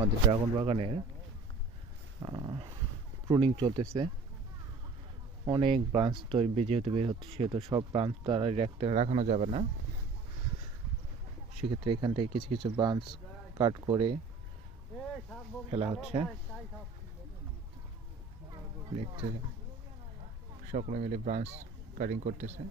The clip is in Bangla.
আমাদের ড্রাগন বাগানের প্রুনিং চলতেছে। অনেক ব্রাঞ্চ তো যেহেতু বের হচ্ছে, সেহেতু সব ব্রাঞ্চ তো আর একটা রাখানো যাবে না। সেক্ষেত্রে এখান থেকে কিছু কিছু ব্রাঞ্চ কাট করে ফেলা হচ্ছে। দেখতে সকলে মিলে ব্রাঞ্চ কাটিং করতেছে।